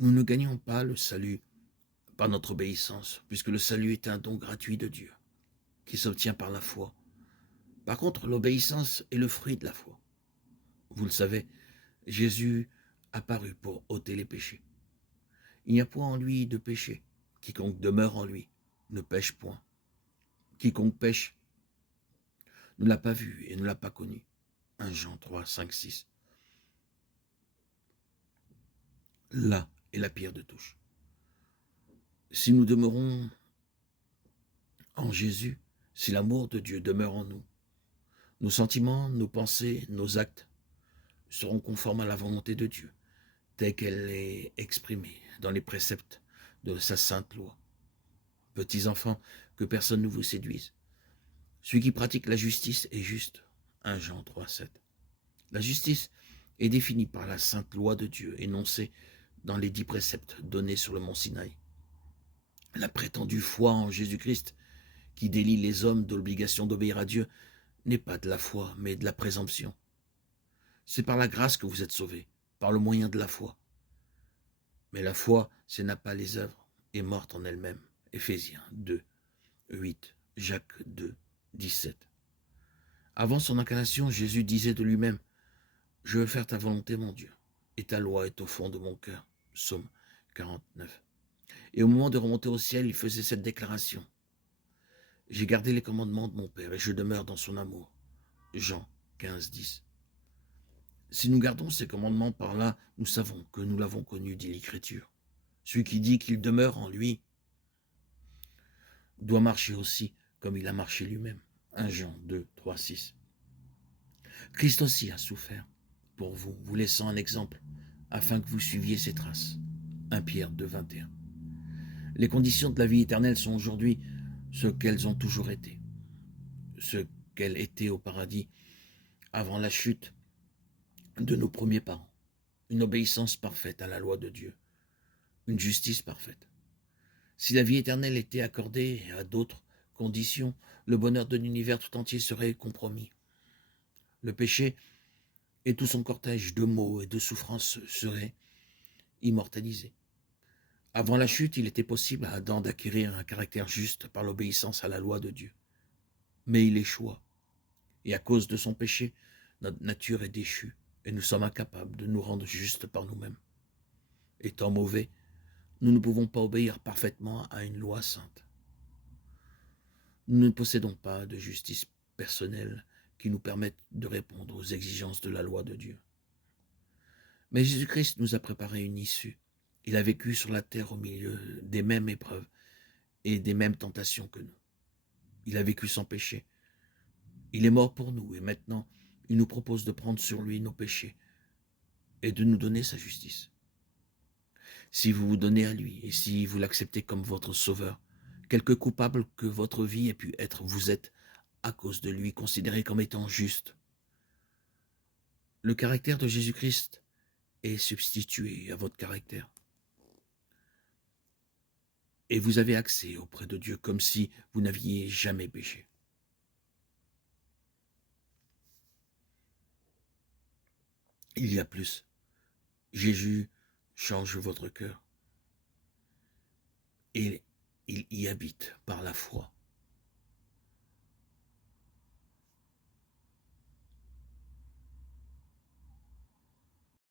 Nous ne gagnons pas le salut par notre obéissance, puisque le salut est un don gratuit de Dieu, qui s'obtient par la foi. Par contre, l'obéissance est le fruit de la foi. Vous le savez, Jésus apparut pour ôter les péchés. Il n'y a point en lui de péché. Quiconque demeure en lui ne pêche point. Quiconque pêche ne l'a pas vu et ne l'a pas connu. 1 Jean 3, 5, 6. Là est la pierre de touche. Si nous demeurons en Jésus, si l'amour de Dieu demeure en nous, nos sentiments, nos pensées, nos actes seront conformes à la volonté de Dieu, telle qu'elle est exprimée dans les préceptes de sa sainte loi. Petits enfants, que personne ne vous séduise. Celui qui pratique la justice est juste. 1 Jean 3, 7. La justice est définie par la sainte loi de Dieu, énoncée dans les 10 préceptes donnés sur le mont Sinaï. La prétendue foi en Jésus-Christ, qui délie les hommes de l'obligation d'obéir à Dieu, n'est pas de la foi, mais de la présomption. C'est par la grâce que vous êtes sauvés, par le moyen de la foi. Mais la foi, c'est n'a pas les œuvres, est morte en elle-même. Éphésiens 2, 8, Jacques 2, 17. Avant son incarnation, Jésus disait de lui-même, « Je veux faire ta volonté, mon Dieu, et ta loi est au fond de mon cœur. » Psaume 49. Et au moment de remonter au ciel, il faisait cette déclaration. « J'ai gardé les commandements de mon Père, et je demeure dans son amour. » Jean 15, 10. Si nous gardons ces commandements par là, nous savons que nous l'avons connu, dit l'Écriture. Celui qui dit qu'il demeure en lui doit marcher aussi comme il a marché lui-même. 1 Jean 2, 3, 6. Christ aussi a souffert pour vous, vous laissant un exemple, afin que vous suiviez ses traces. 1 Pierre 2, 21. Les conditions de la vie éternelle sont aujourd'hui ce qu'elles ont toujours été, ce qu'elles étaient au paradis avant la chute de nos premiers parents. Une obéissance parfaite à la loi de Dieu, une justice parfaite. Si la vie éternelle était accordée à d'autres conditions, le bonheur de l'univers tout entier serait compromis. Le péché et tout son cortège de maux et de souffrances seraient immortalisés. Avant la chute, il était possible à Adam d'acquérir un caractère juste par l'obéissance à la loi de Dieu. Mais il échoua, et à cause de son péché, notre nature est déchue, et nous sommes incapables de nous rendre justes par nous-mêmes. Étant mauvais, nous ne pouvons pas obéir parfaitement à une loi sainte. Nous ne possédons pas de justice personnelle qui nous permette de répondre aux exigences de la loi de Dieu. Mais Jésus-Christ nous a préparé une issue. Il a vécu sur la terre au milieu des mêmes épreuves et des mêmes tentations que nous. Il a vécu sans péché. Il est mort pour nous et maintenant, il nous propose de prendre sur lui nos péchés et de nous donner sa justice. Si vous vous donnez à lui et si vous l'acceptez comme votre sauveur, quelque coupable que votre vie ait pu être, vous êtes, à cause de lui, considéré comme étant juste. Le caractère de Jésus-Christ est substitué à votre caractère. Et vous avez accès auprès de Dieu comme si vous n'aviez jamais péché. Il y a plus. Jésus change votre cœur. Et il y habite par la foi.